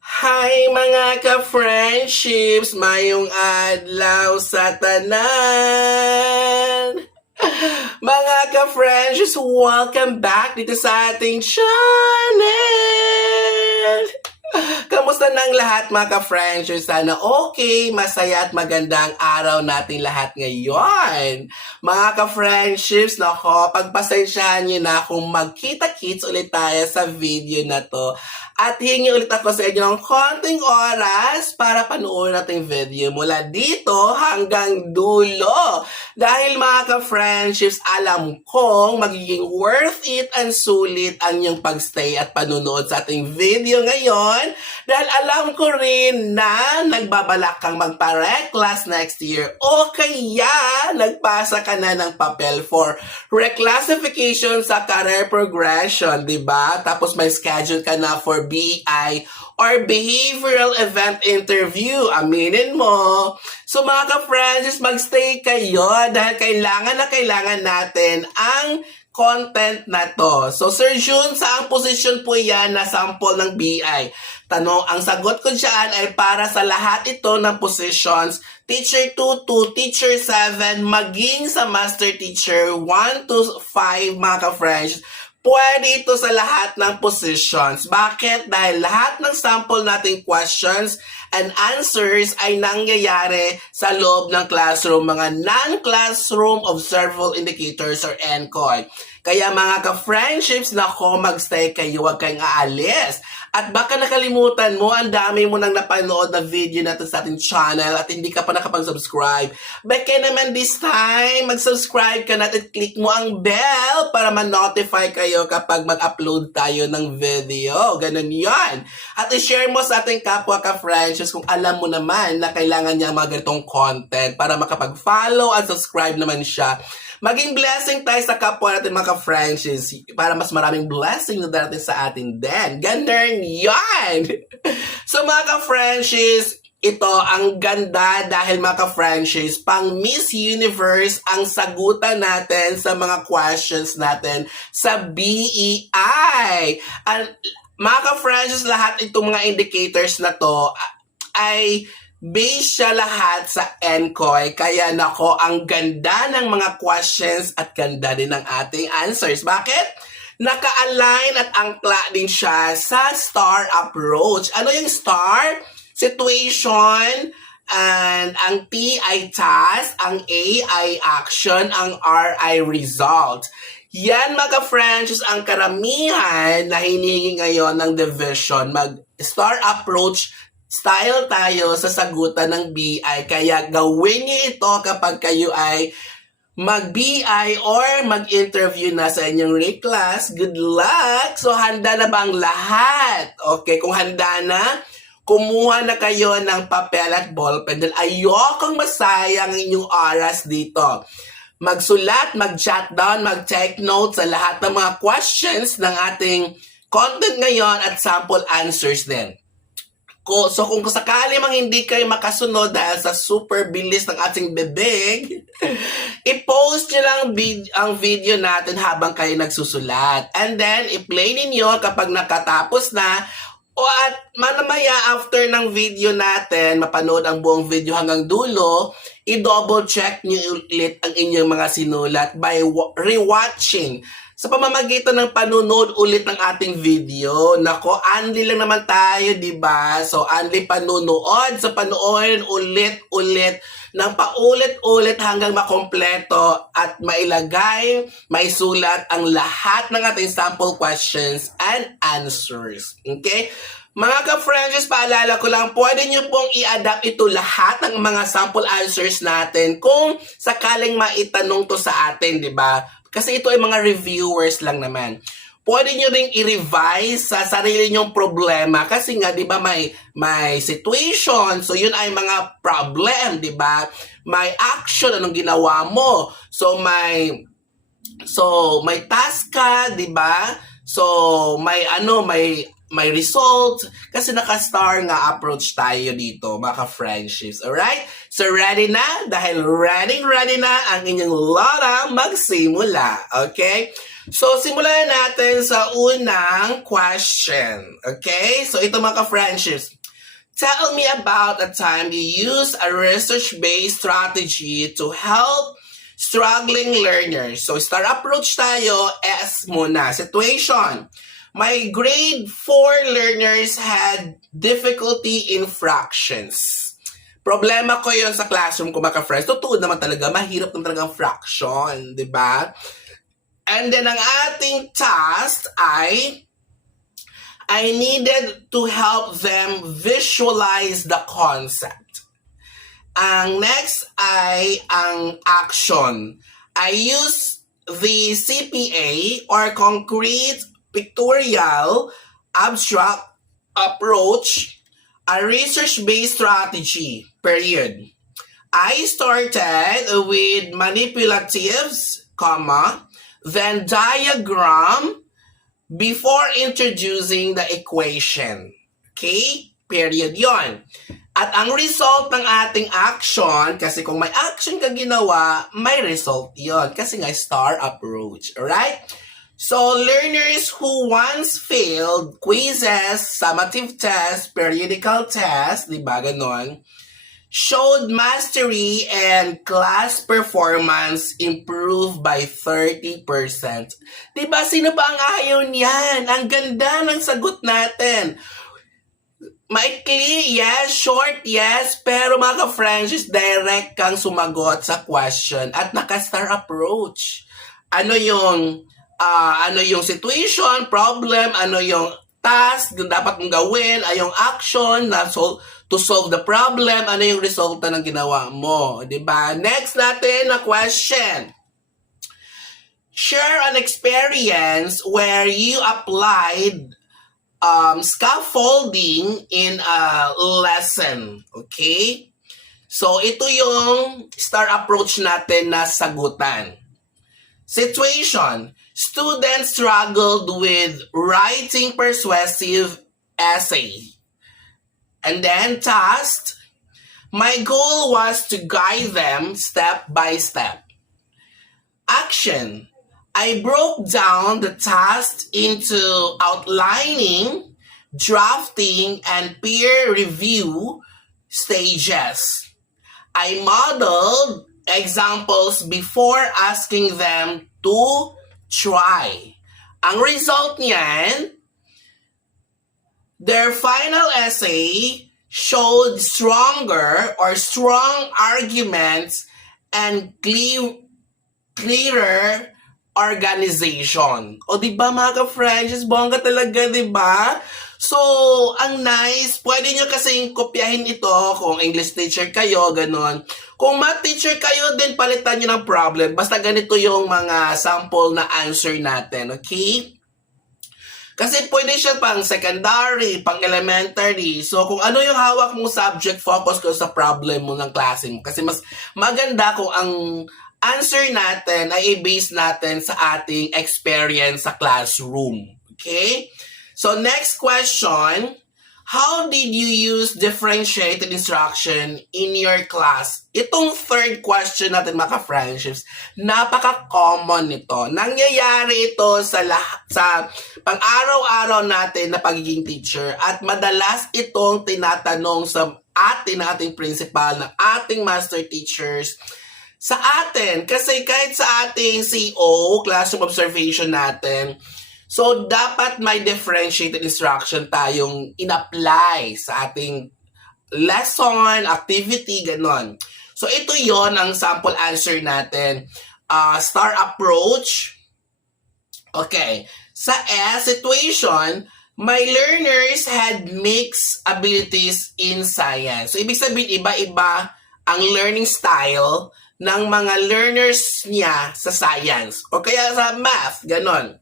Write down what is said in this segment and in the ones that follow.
Hi mga ka-friendships, mayong adlaw sa tanan. Mga ka-friendships, welcome back dito sa ating channel. Kamusta ng lahat mga ka-friendships? Sana okay, masaya at magandang araw natin lahat ngayon. Mga ka-friendships, nako, pagpasensyahan nyo na kung magkita-kits ulit tayo sa video na to. At hingi ulit ako sa inyo ng konting oras para panoorin natin video mula dito hanggang dulo. Dahil mga ka-friendships, alam kong magiging worth it and sulit ang inyong pagstay at panunood sa ating video ngayon. Dahil alam ko rin na nagbabalak kang magpa-reclass next year o kaya nagpasa ka na ng papel for reclassification sa career progression, di ba? Tapos may schedule ka na for BI or behavioral event interview. Aminin mo. So mga ka-friends, magstay kayo dahil kailangan na kailangan natin ang content na to. So Sir Jun, saang position po yan na sample ng BI? Tanong, ang sagot ko dyan ay para sa lahat ito ng positions, Teacher 2 to Teacher 7, maging sa Master Teacher 1 to 5 mga ka-friends. Pwede ito sa lahat ng positions. Bakit? Dahil lahat ng sample nating questions and answers ay nangyayari sa loob ng classroom, mga non-classroom observable indicators or NCOI. Kaya mga ka-friendships, nako, magstay kayo, huwag kayong aalis. At baka nakalimutan mo, ang dami mo nang napanood na video natin sa ating channel at hindi ka pa nakapag-subscribe. Baka naman this time, mag-subscribe ka na at click mo ang bell para ma-notify kayo kapag mag-upload tayo ng video. Ganun yan. At i-share mo sa ating kapwa ka-friendships kung alam mo naman na kailangan niya mga ganitong content para makapag-follow at subscribe naman siya. Maging blessing tayo sa kapwa natin mga ka-friendships para mas maraming blessing na darating sa atin din. Ganun yan! So mga ka-friendships, ito ang ganda dahil mga ka-friendships, pang Miss Universe ang sagutan natin sa mga questions natin sa BEI. And, mga ka-friendships, lahat itong mga indicators na to ay base siya lahat sa NCOI. Kaya nako, ang ganda ng mga questions at ganda din ng ating answers. Bakit? Naka-align at angkla din siya sa STAR approach. Ano yung STAR? Situation, and ang T ay task, ang A ay action, ang R ay result. Yan mga friends, ang karamihan na hinihingi ngayon ng division. Mag-STAR approach style tayo sa sagutan ng BI. Kaya gawin niyo ito kapag kayo ay mag-BI or mag-interview na sa inyong reclass. Good luck! So, handa na ba ang lahat? Okay, kung handa na, kumuha na kayo ng papel at ballpen dahil ayokong masayang inyong oras dito. Magsulat, mag-jot down, mag-take notes sa lahat ng mga questions ng ating content ngayon at sample answers din. So kung sakali mang hindi kayo makasunod dahil sa super bilis ng ating bebeg, i-post nyo lang ang video natin habang kayo nagsusulat. And then, i-play ninyo kapag nakatapos na. O at manamaya after ng video natin, mapanood ang buong video hanggang dulo, i-double check nyo ulit ang inyong mga sinulat by rewatching. Sa pamamagitan ng panunood ulit ng ating video, nako, only lang naman tayo, di ba? So, only panunood. So, panoorin ulit-ulit ng paulit-ulit hanggang makompleto at mailagay, maisulat ang lahat ng ating sample questions and answers. Okay? Mga ka-friends, paalala ko lang, pwede nyo pong i-adapt ito lahat ng mga sample answers natin kung sakaling maitanong to sa atin, di ba? Kasi ito ay mga reviewers lang naman. Pwede nyo ring i-revise sa sarili nyong problema. Kasi nga, di ba, may situation. So, yun ay mga problem, di ba? May action, anong ginawa mo. So, may task ka, di ba? So, may may result kasi naka-star nga approach tayo dito, mga ka-friendships. Alright? So, ready na? Dahil ready na ang inyong Lola magsimula. Okay? So, simulan natin sa unang question. Okay? So, ito mga ka-friendships. Tell me about a time you used a research-based strategy to help struggling learners. So, star approach tayo, S muna. Situation. My grade 4 learners had difficulty in fractions. Problema ko yon sa classroom ko, mga friends. Totoo naman talaga, mahirap naman talaga ang fraction, di ba? And then, ang ating task ay I needed to help them visualize the concept. Ang next ay ang action. I use the CPA or concrete pictorial abstract approach, a research-based strategy, period. I started with manipulatives, comma, then diagram before introducing the equation. Okay? Period yon. At ang result ng ating action, kasi kung may action ka ginawa, may result yon. Kasi nga, star approach. Alright? So, learners who once failed quizzes, summative tests, periodical tests, di ba ganon, showed mastery and class performance improved by 30%. Di ba, sino ba ang ayaw niyan? Ang ganda ng sagot natin. Maikli, yes. Short, yes. Pero mga ka-friends, direct kang sumagot sa question at naka-star approach. Ano yung situation, problem, ano yung task na dapat mong gawin, ay yung action na to solve the problem, ano yung resulta ng ginawa mo. Diba? Next natin na question. Share an experience where you applied scaffolding in a lesson. Okay? So, ito yung star approach natin na sagutan. Situation. Students struggled with writing persuasive essay. And then task. My goal was to guide them step by step. Action. I broke down the task into outlining, drafting, and peer review stages. I modeled examples before asking them to try. Ang result niyan, their final essay showed strong arguments and clearer organization. O diba mga ka-friends, bongga talaga, diba? So, ang nice, pwede nyo kasing kopyahin ito kung English teacher kayo, ganon. Kung math teacher kayo din, palitan nyo ng problem. Basta ganito yung mga sample na answer natin, okay? Kasi pwede siya pang secondary, pang elementary. So, kung ano yung hawak mong subject, focus ko sa problem mo ng klase mo. Kasi mas maganda kung ang answer natin ay i-base natin sa ating experience sa classroom. Okay? So, next question. How did you use differentiated instruction in your class? Itong third question natin, mga friendships, napaka-common nito. Nangyayari ito sa pang-araw-araw natin na pagiging teacher at madalas itong tinatanong sa ating principal, ng ating master teachers, sa atin, kasi kahit sa ating CO, classroom observation natin, so dapat may differentiated instruction tayong in-apply sa ating lesson, activity, ganon. So ito yon ang sample answer natin. Star approach. Okay. Sa S, situation, my learners had mixed abilities in science. So ibig sabihin, iba-iba ang learning style ng mga learners niya sa science o kaya sa math, ganon.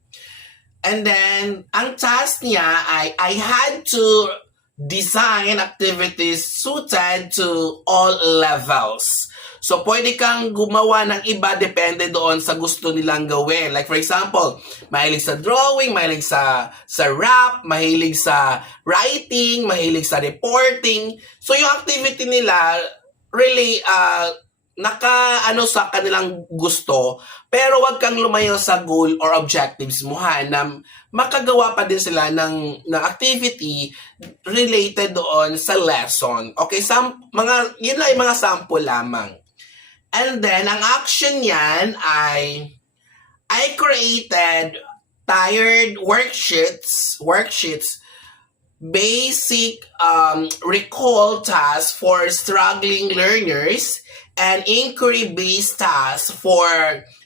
And then, ang task niya ay I had to design activities suited to all levels. So, pwede kang gumawa ng iba depende doon sa gusto nilang gawin. Like, for example, mahilig sa drawing, mahilig sa rap, mahilig sa writing, mahilig sa reporting. So, yung activity nila, really, naka-ano sa kanilang gusto, pero wag kang lumayo sa goal or objectives mo ha, na makagawa pa din sila ng activity related doon sa lesson. Okay, yun ay mga sample lamang. And then, ang action niyan ay, I created tired worksheets, basic recall tasks for struggling learners, and inquiry-based tasks for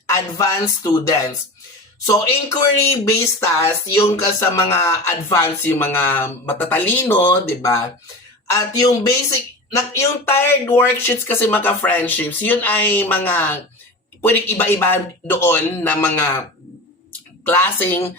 advanced students. So, inquiry-based tasks, yung sa mga advanced, yung mga matatalino, di ba? At yung basic, yung tired worksheets kasi mga friendships, yun ay mga, pwedeng iba-iba doon na mga klaseng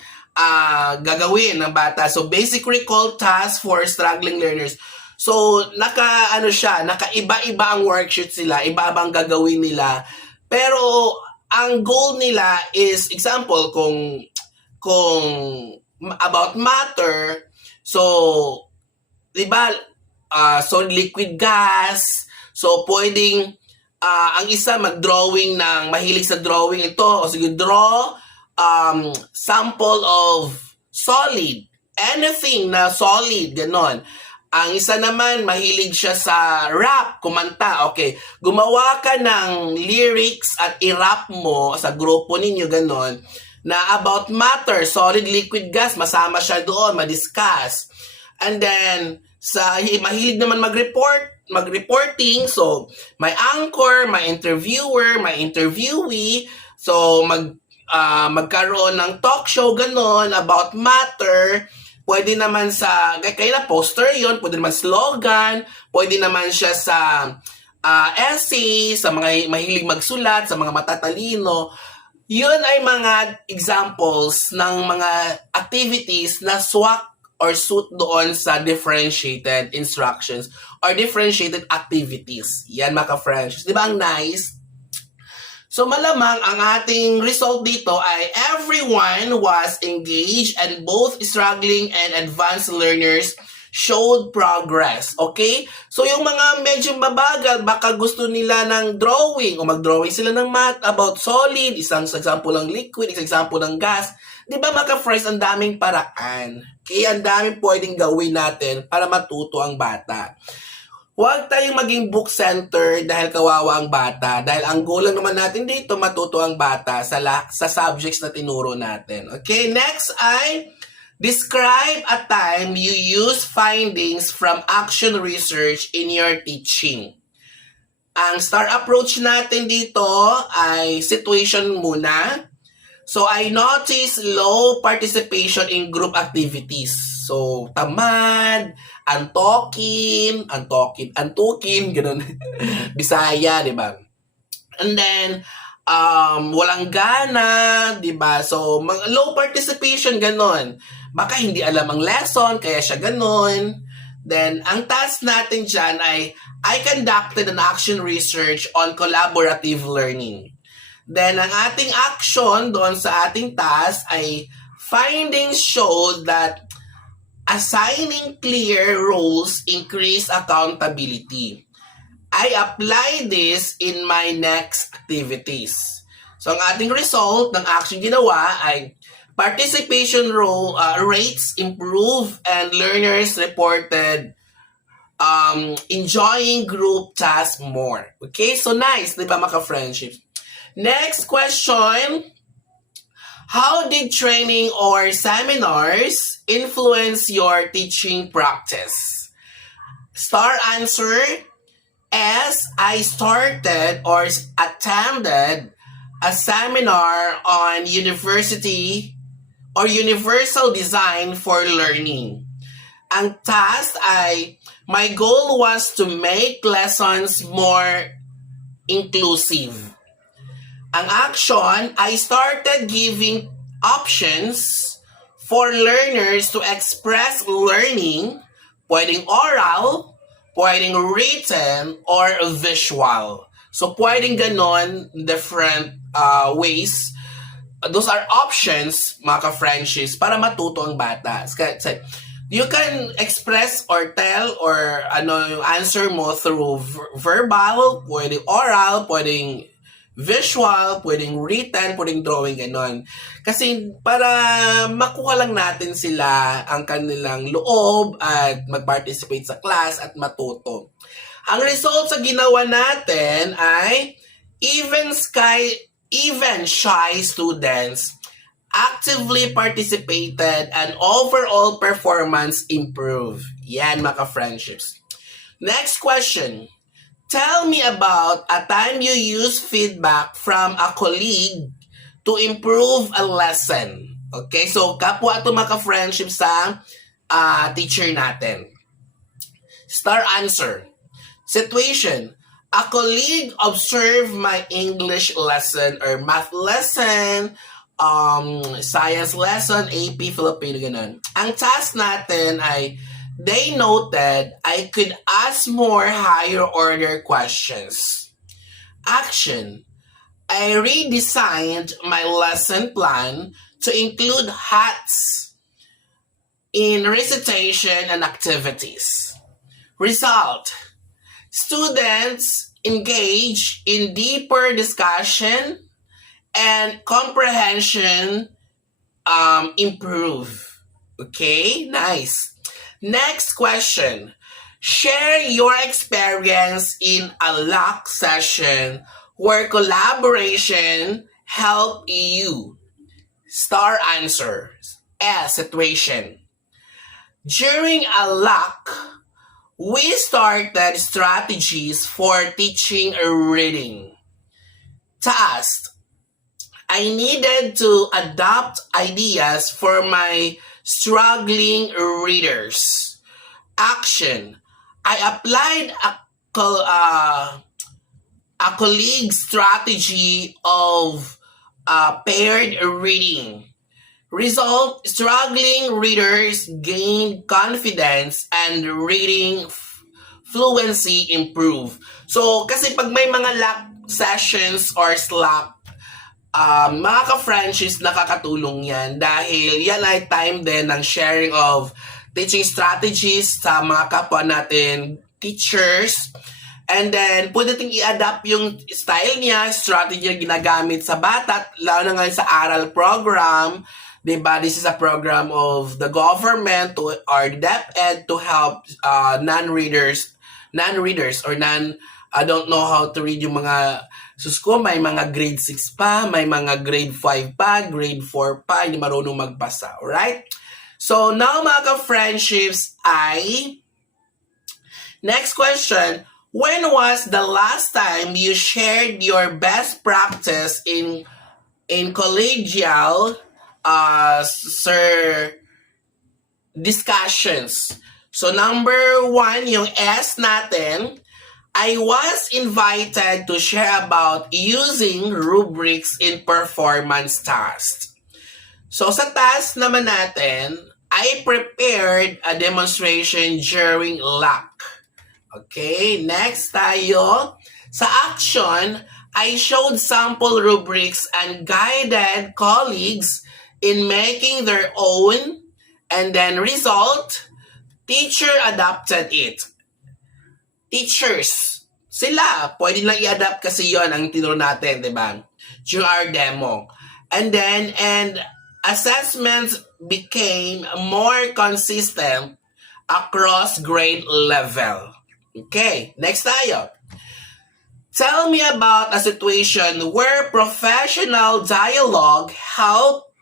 gagawin ng bata. So, basic recall tasks for struggling learners. So, nakaiba-iba ang worksheet sila, iba-ibang gagawin nila. Pero, ang goal nila is, example, kung about matter, so, di ba, solid liquid gas, so, pwedeng, ang isa mag-drawing ng, mahilig sa drawing ito, o sige, draw, sample of solid, anything na solid, ganon. Ang isa naman, mahilig siya sa rap, kumanta. Okay, gumawa ka ng lyrics at i-rap mo sa grupo ninyo, ganon, na about matter, solid, liquid, gas, masama siya doon, madiscuss. And then, mahilig naman mag-reporting, so, may anchor, may interviewer, may interviewee, so, magkaroon ng talk show, ganon, about matter. Pwede naman kaya poster yon, pwede naman slogan, pwede naman siya sa essay, sa mga mahilig magsulat, sa mga matatalino. Yun ay mga examples ng mga activities na swak or suit doon sa differentiated instructions or differentiated activities. Yan mga ka-friends. Di ba ang nice? So malamang ang ating result dito ay everyone was engaged and both struggling and advanced learners showed progress. Okay? So yung mga medyo mabagal, baka gusto nila ng drawing o mag-drawing sila ng math about solid, isang example ng liquid, isang example ng gas. Di ba mga friends, ang daming paraan. Kaya ang daming pwedeng gawin natin para matuto ang bata. Huwag tayong maging book center dahil kawawa ang bata. Dahil ang goal lang naman natin dito, matuto ang bata sa subjects na tinuro natin. Okay, next ay describe a time you use findings from action research in your teaching. Ang STAR approach natin dito ay situation muna. So, I noticed low participation in group activities. So, tamad, antukin, ganun. Bisaya, di ba? And then, walang gana, di ba? So, low participation, ganun. Baka hindi alam ang lesson, kaya siya ganun. Then, ang task natin dyan ay, I conducted an action research on collaborative learning. Then, ang ating action doon sa ating task ay, findings showed that assigning clear roles increase accountability. I apply this in my next activities. So, ang ating result ng action ginawa ay participation rates improve and learners reported enjoying group tasks more. Okay? So, nice, di ba mga friendships? Next question. How did training or seminars influence your teaching practice? Star answer, as I started or attended a seminar on university or universal design for learning. Ang task ay, my goal was to make lessons more inclusive. Ang action, I started giving options for learners to express learning, pwedeng oral, pwedeng written, or visual. So, pwedeng ganon, different ways. Those are options, mga ka-friendships, para matuto ang bata. You can express or tell or yung answer mo through verbal, pwedeng oral, pwedeng visual, pwedeng written, pwedeng drawing, ganon. Kasi para makuha lang natin sila ang kanilang loob at mag-participate sa class at matuto. Ang result sa ginawa natin ay even shy students actively participated and overall performance improved. Yan, mga friendships. Next question. Tell me about a time you used feedback from a colleague to improve a lesson. Okay, so kapwa ito mga friendships sa teacher natin. Star answer. Situation. A colleague observed my English lesson or math lesson, science lesson, AP, Filipino, ganun. Ang task natin ay they noted I could ask more higher order questions. Action. I redesigned my lesson plan to include hats in recitation and activities. Result. Students engage in deeper discussion and comprehension improve. Okay, nice. Next question. Share your experience in a LAC session where collaboration helped you. Star answer. S. Situation. During a LAC, we started strategies for teaching reading. Task. I needed to adopt ideas for my struggling readers. Action. I applied a colleague's strategy of paired reading. Result, struggling readers gained confidence and reading fluency improved. So, kasi pag may mga LAC sessions or Slack, mga ka-friendships, nakakatulong yan dahil yan ay time din ng sharing of teaching strategies sa mga kapwa natin teachers. And then, pwede natin i-adapt yung style niya, strategy na ginagamit sa bata, lalo na ngayon sa aral program. Diba? This is a program of the government or DepEd to help non-readers or I don't know how to read yung mga susko, may mga grade 6 pa, may mga grade 5 pa, grade 4 pa, hindi marunong magbasa. Alright? So, now mga ka-friendships ay next question. When was the last time you shared your best practice in collegial discussions? So, number 1, yung S natin, I was invited to share about using rubrics in performance tasks. So, sa task naman natin, I prepared a demonstration during LAC. Okay, next tayo. Sa action, I showed sample rubrics and guided colleagues in making their own, and then result, teacher adopted it. Teachers, sila, pwede lang i-adapt kasi yon ang tinuro natin, di ba? During our demo. And then, assessments became more consistent across grade level. Okay, next tayo. Tell me about a situation where professional dialogue helped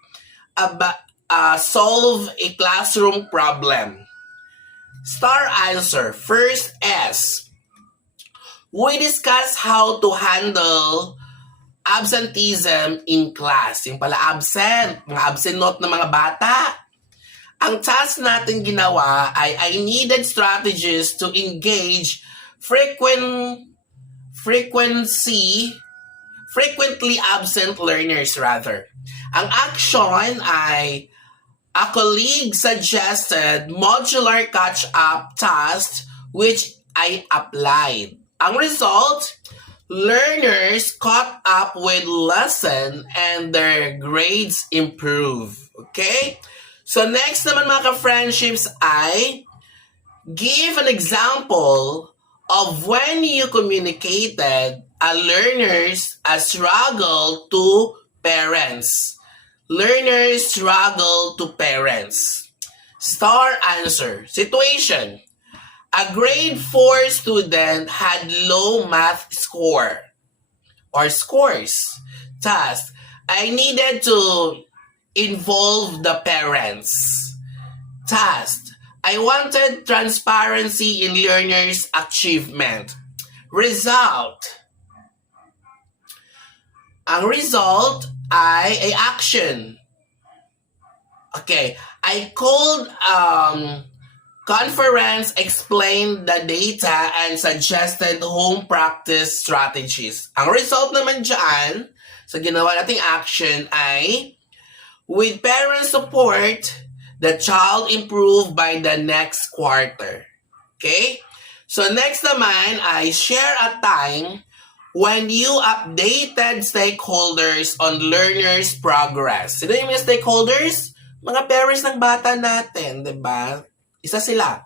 solve a classroom problem. Star answer. First S. We discuss how to handle absenteeism in class. Yung pala absent. Mga absent note ng mga bata. Ang task natin ginawa ay I needed strategies to engage frequently absent learners rather. Ang action ay a colleague suggested modular catch-up tasks which I applied. Ang result, Learners caught up with lesson and their grades improve. Okay? So next naman mga ka-friendships ay give an example of when you communicated a learner's a struggle to parents. Learners struggle to parents. Star answer. Situation. A grade 4 student had low math score or scores. Task. I needed to involve the parents. Task. I wanted transparency in learners' achievement. Result. Ang result ay action. Okay. I called conference, explained the data, and suggested home practice strategies. Ang result naman dyan, sa ginawa nating action ay, with parent support, the child improved by the next quarter. Okay? So next naman ay share a time when you updated stakeholders on learners' progress. Sino yung mga stakeholders? Mga parents ng bata natin, di ba? Isa sila.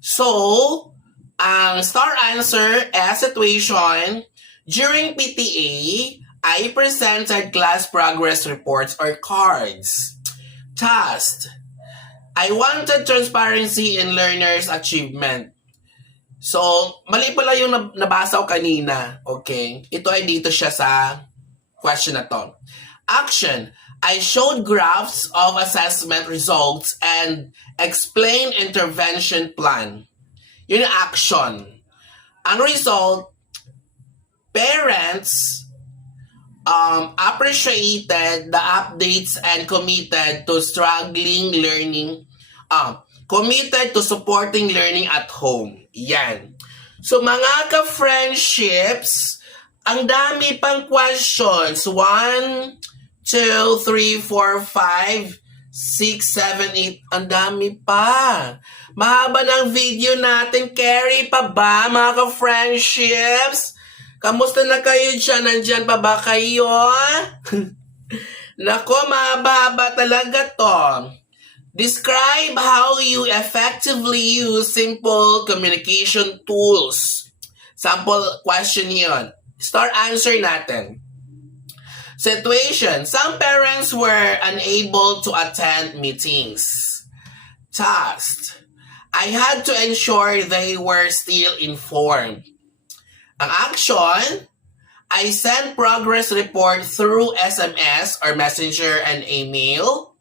So, ang star answer as situation, during PTA, I presented class progress reports or cards. Task. I wanted transparency in learners' achievement. So, mali pala yung nabasa ko kanina. Okay? Ito ay dito siya sa question na to. Action. I showed graphs of assessment results and explained intervention plan. Yun yung action. Ang result, parents appreciated the updates and committed to committed to supporting learning at home. Yan. So mga ka-friendships, ang dami pang questions. 1, 2, 3, 4, 5, 6, 7, 8. Ang dami pa. Mahaba ng video natin. Carry pa ba, mga ka-friendships? Kamusta na kayo dyan? Nandyan pa ba kayo? Nako, mahaba talaga to. Describe how you effectively use simple communication tools. Sample question yun. Start answer natin. Situation. Some parents were unable to attend meetings. Task. I had to ensure they were still informed. Ang action, I sent progress report through SMS or messenger and email.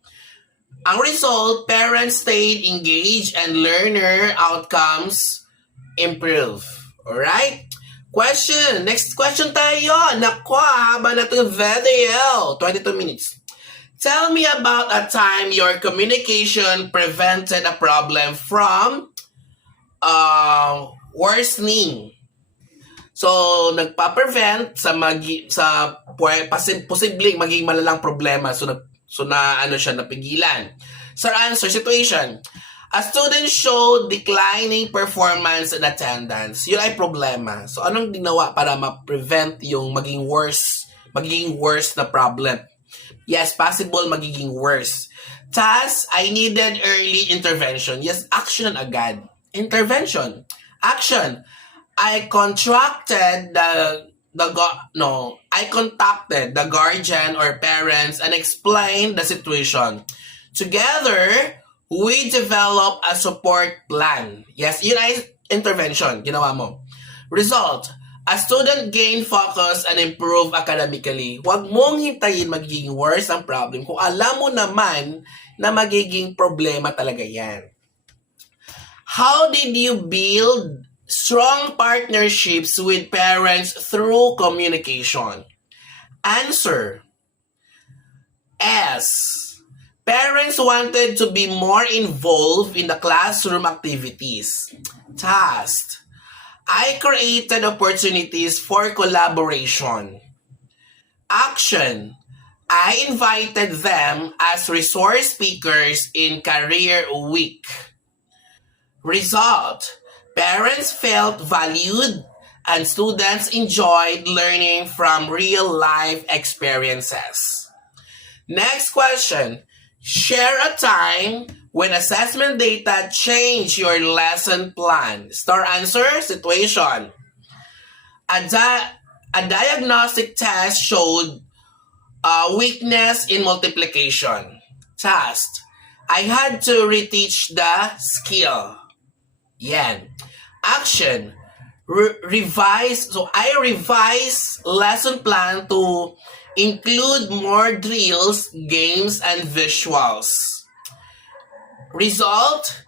Ang result, parents stayed engaged and learner outcomes improve. Alright? Question. Next question tayo. Naku, haba na itong video. 22 minutes. Tell me about a time your communication prevented a problem from worsening. So, nagpa-prevent sa posibleng maging malalang problema. So napigilan. So, answer, situation. A student showed declining performance and attendance. Yun ay problema. So, anong ginawa para ma-prevent yung magiging worse na problem? Yes, possible magiging worse. Task, I needed early intervention. Yes, action agad. Intervention. Action. I contacted the guardian or parents and explained the situation. Together, we develop a support plan. Yes, yun ay intervention. Ginawa mo. Result, a student gain focus and improve academically. Huwag mong hintayin magiging worse ang problem kung alam mo naman na magiging problema talaga yan. How did you build strong partnerships with parents through communication? Answer. S. Parents wanted to be more involved in the classroom activities. Task. I created opportunities for collaboration. Action. I invited them as resource speakers in Career Week. Result. Parents felt valued and students enjoyed learning from real-life experiences. Next question. Share a time when assessment data changed your lesson plan. Star answer, situation. A diagnostic test showed weakness in multiplication. Task. I had to reteach the skill. Yan. Action. Revise. So I revise lesson plan to include more drills, games, and visuals. Result.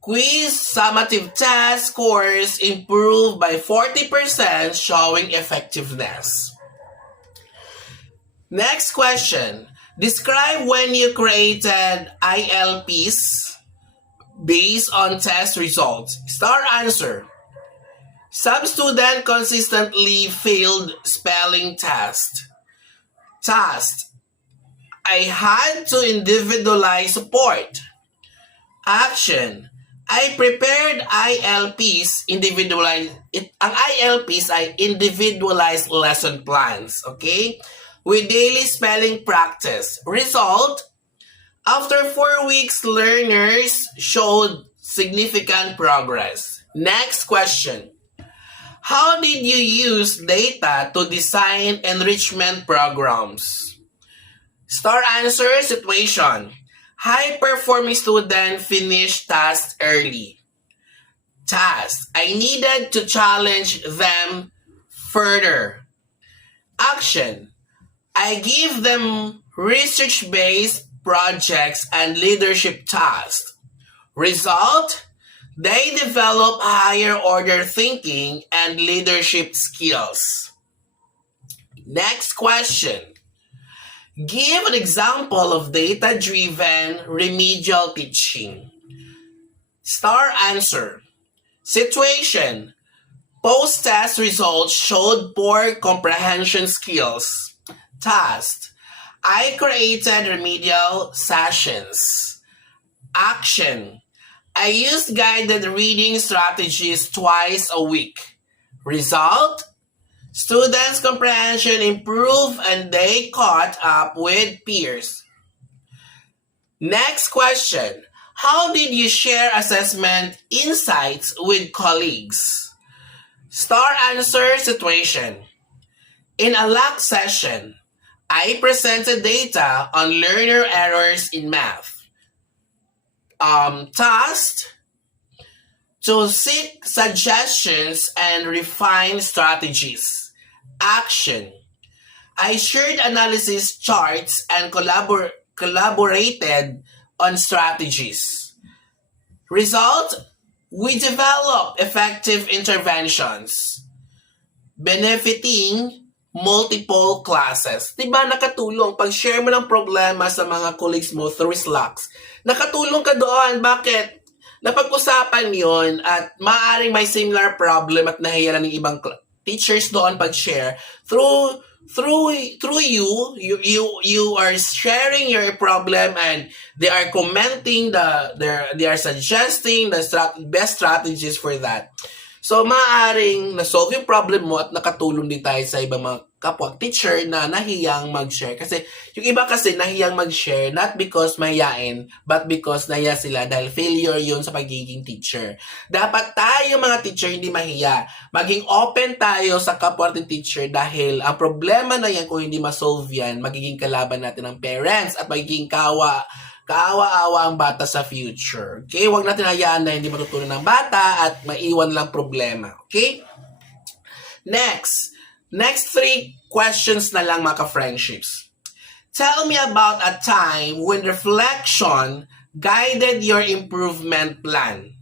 Quiz summative test scores improved by 40%, showing effectiveness. Next question. Describe when you created ILPs based on test results. Star answer. Some student consistently failed spelling test. Task. I had to individualize support. Action. I prepared ILPs, ang ILPs ay individualized lesson plans, okay? With daily spelling practice. Result, after 4 weeks, learners showed significant progress. Next question. How did you use data to design enrichment programs? Star answer, situation. High-performing student finished tasks early. Task. I needed to challenge them further. Action. I give them research-based projects and leadership tasks. Result. They develop higher-order thinking and leadership skills. Next question. Give an example of data-driven remedial teaching. Star answer. Situation. Post-test results showed poor comprehension skills. Task. I created remedial sessions. Action. I used guided reading strategies twice a week. Result. Students' comprehension improved and they caught up with peers. Next question. How did you share assessment insights with colleagues? Star answer, situation. In a LAC session, I presented data on learner errors in math. Tasked to seek suggestions and refine strategies. Action. I shared analysis charts and collaborated on strategies. Result, we developed effective interventions benefiting multiple classes. Diba nakatulong? Pag-share mo ng problema sa mga colleagues mo through Slacks, nakatulong ka doon. Bakit? Napag-usapan yon at maaaring may similar problem at nahiya ng ibang teachers doon pag-share through you are sharing your problem and they are commenting they are suggesting the best strategies for that. So maaaring na-solve yung problem mo at nakatulong din tayo sa ibang mga kapwa teacher na nahiyang mag-share. Kasi yung iba kasi nahiyang mag-share not because mahiyain but because nahiya sila dahil failure yun sa pagiging teacher. Dapat tayo mga teacher hindi mahiya. Maging open tayo sa kapwa natin teacher dahil ang problema na yan kung hindi ma-solve yan, magiging kalaban natin ng parents at magiging kaawa-awa ang bata sa future. Okay? Huwag natin hayaan na hindi matutunan ng bata at maiwan lang problema. Okay? Next 3 questions na lang mga ka-friendships. Tell me about a time when reflection guided your improvement plan.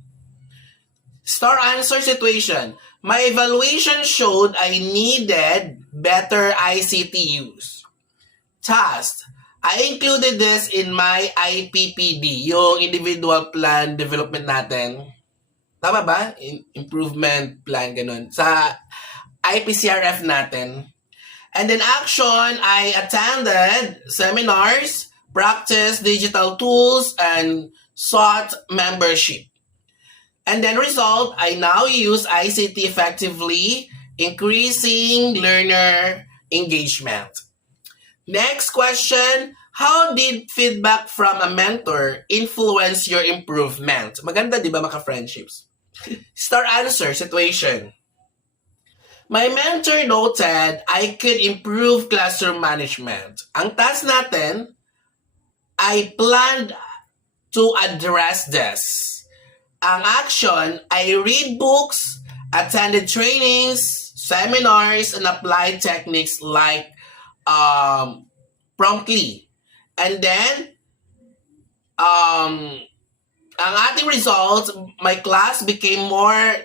Star answer, situation. My evaluation showed I needed better ICT use. Task. I included this in my IPPD, yung individual plan development natin. Tama ba? Improvement plan, ganun. Sa IPCRF natin. And then action, I attended seminars, practiced digital tools, and sought membership. And then result, I now use ICT effectively, increasing learner engagement. Next question, how did feedback from a mentor influence your improvement? Maganda, di ba, maka-friendships? Star answer, situation. My mentor noted I could improve classroom management. Ang task natin, I planned to address this. Ang action, I read books, attended trainings, seminars, and applied techniques like promptly. And then, ang ating results, my class became more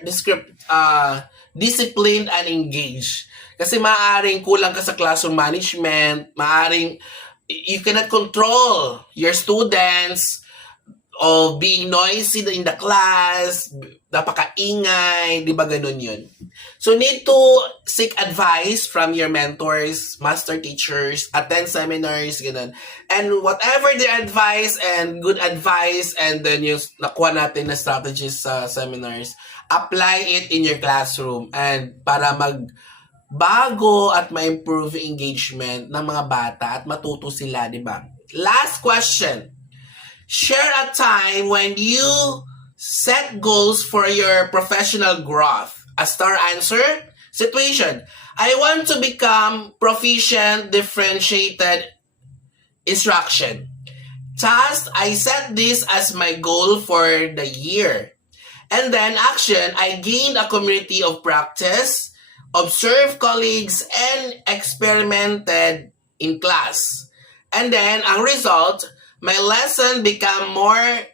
disciplined and engaged. Kasi maaaring kulang ka sa classroom management, maaaring you cannot control your students of being noisy in the class, napakaingay, di ba ganun yun? So need to seek advice from your mentors, master teachers, attend seminars, ganun. And whatever their advice and good advice and then yung nakuha natin na strategies sa seminars, apply it in your classroom and para magbago at ma-improve engagement ng mga bata at matuto sila, di ba? Last question. Share a time when you set goals for your professional growth. A star answer, situation. I want to become proficient, differentiated instruction. Task, I set this as my goal for the year. And then action, I gained a community of practice, observed colleagues, and experimented in class. And then, ang result, my lesson become more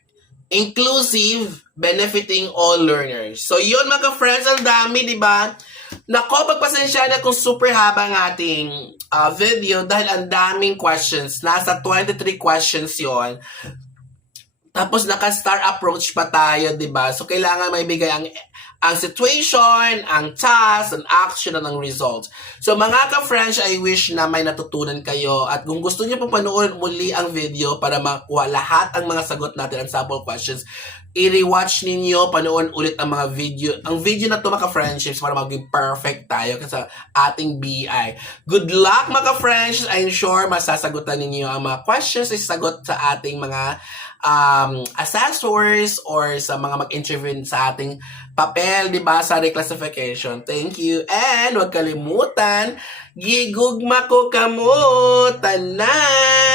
inclusive, benefiting all learners. So yun mga friends, ang dami, di ba? Nako, pagpasensya na kung super haba ng ating video dahil ang daming questions. Nasa 23 questions yon. Tapos naka-star approach pa tayo, di ba? So kailangan may bigay ang situation, ang task, ang action, at ang results. So mga ka-French, I wish na may natutunan kayo. At kung gusto niyo pong panood muli ang video para makuha lahat ang mga sagot natin ang sample questions, i-rewatch ninyo, panood ulit ang mga video. Ang video na to mga ka-friendships para maging perfect tayo sa ating BI. Good luck mga ka-friends! I'm sure masasagutan ninyo ang mga questions isasagot sa ating mga assessors or sa mga mag-interview sa ating papel, di ba, sa reclassification. Thank you. And huwag kalimutan, gigugma ko kamo, tanan!